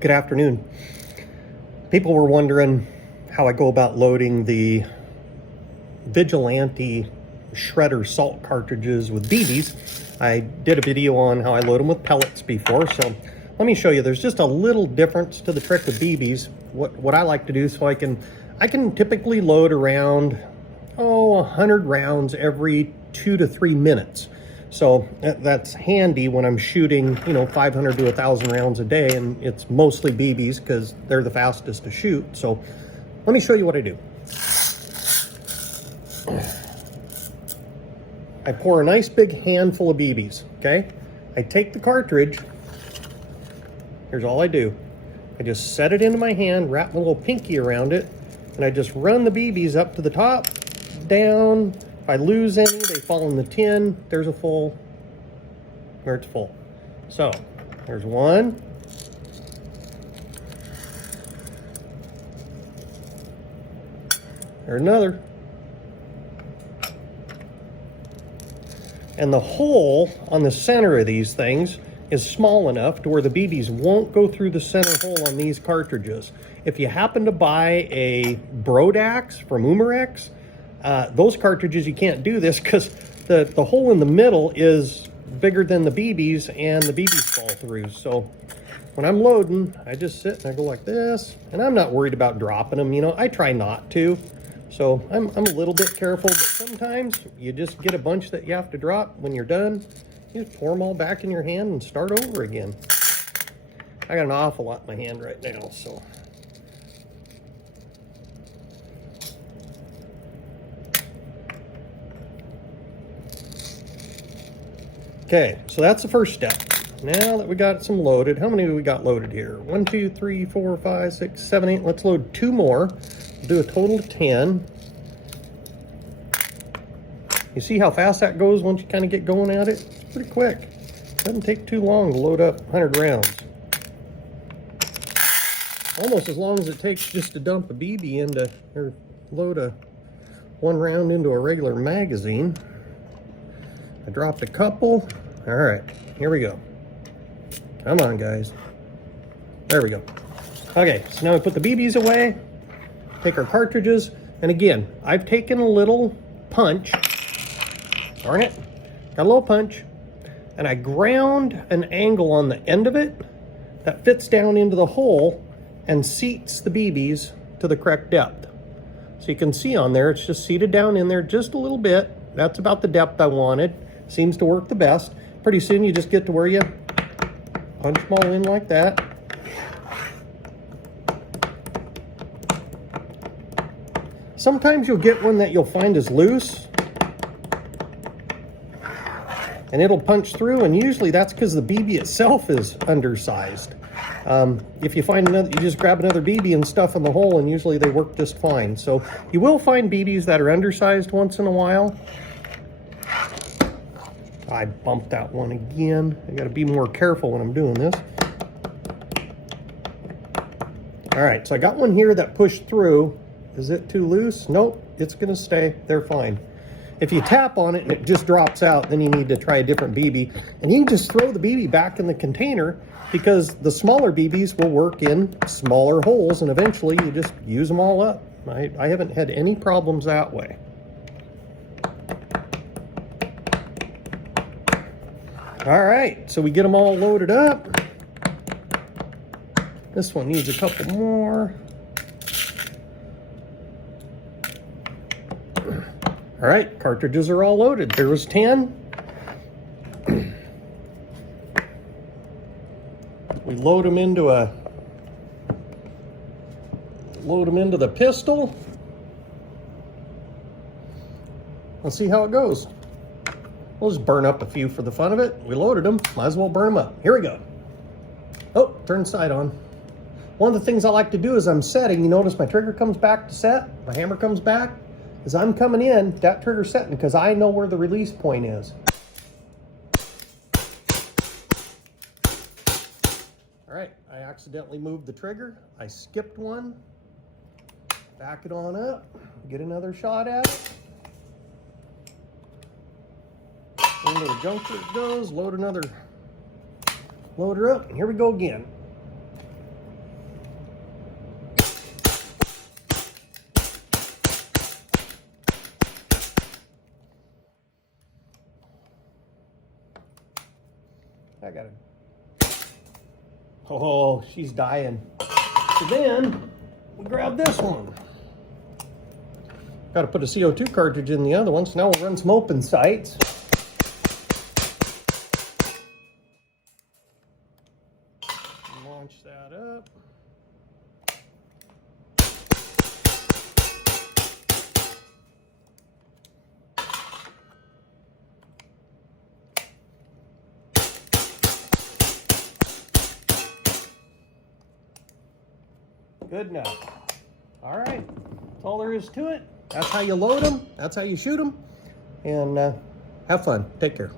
Good afternoon. People were wondering how I go about loading the Vigilante shredder salt cartridges with BBs. I did a video on how I load them with pellets before, so let me show you. There's just a little difference to the trick of BBs. What I like to do, so I can typically load around 100 rounds every 2 to 3 minutes. So that's handy when I'm shooting, 500 to 1,000 rounds a day, and it's mostly BBs because they're the fastest to shoot. So let me show you what I do. I pour a nice big handful of BBs, okay? I take the cartridge. Here's all I do. I just set it into my hand, wrap my little pinky around it, and I just run the BBs up to the top, down. If I lose any, they fall in the tin. There's a full, where it's full. So there's one. There's another. And the hole on the center of these things is small enough to where the BBs won't go through the center hole on these cartridges. If you happen to buy a Brodax from Umarex, those cartridges, you can't do this because the hole in the middle is bigger than the BBs and the BBs fall through. So when I'm loading, I just sit and I go like this, and I'm not worried about dropping them. I try not to. So I'm a little bit careful, but sometimes you just get a bunch that you have to drop. When you're done, you just pour them all back in your hand and start over again. I got an awful lot in my hand right now, so. Okay, so that's the first step. Now that we got some loaded, how many do we got loaded here? 1, 2, 3, 4, 5, 6, 7, 8. Let's load 2 more. Do a total of 10. You see how fast that goes once you kind of get going at it? It's pretty quick. Doesn't take too long to load up 100 rounds. Almost as long as it takes just to dump a BB into, or load one round into a regular magazine. I dropped a couple. All right, here we go. Come on, guys. There we go. Okay, so now we put the BBs away. Take our cartridges, and again, I've taken a little punch. Darn it. Got a little punch, and I ground an angle on the end of it that fits down into the hole and seats the BBs to the correct depth. So you can see on there, it's just seated down in there just a little bit. That's about the depth I wanted. Seems to work the best. Pretty soon you just get to where you punch them all in like that. Sometimes you'll get one that you'll find is loose, and it'll punch through, and usually that's because the BB itself is undersized. If you find another, you just grab another BB and stuff in the hole, and usually they work just fine. So you will find BBs that are undersized once in a while. I bumped that one again. I got to be more careful when I'm doing this. All right, so I got one here that pushed through. Is it too loose? Nope, it's gonna stay. They're fine. If you tap on it and it just drops out, then you need to try a different BB. And you can just throw the BB back in the container because the smaller BBs will work in smaller holes, and eventually you just use them all up. I haven't had any problems that way. All right, so we get them all loaded up. This one needs a couple more. All right, cartridges are all loaded. There was 10. We load them into the pistol. Let's see how it goes. We'll just burn up a few for the fun of it. We loaded them, might as well burn them up. Here we go. Oh, turn the sight on. One of the things I like to do as I'm setting, you notice my trigger comes back to set, my hammer comes back. As I'm coming in, that trigger's setting because I know where the release point is. All right, I accidentally moved the trigger. I skipped one. Back it on up, get another shot at it. Into the junker it goes, load her up, and here we go again. I gotta... Oh, she's dying. So then, we grab this one. Got to put a CO2 cartridge in the other one, so now we'll run some open sights. Launch that up. Good enough. All right, that's all there is to it. That's how you load them. That's how you shoot them. And have fun. Take care.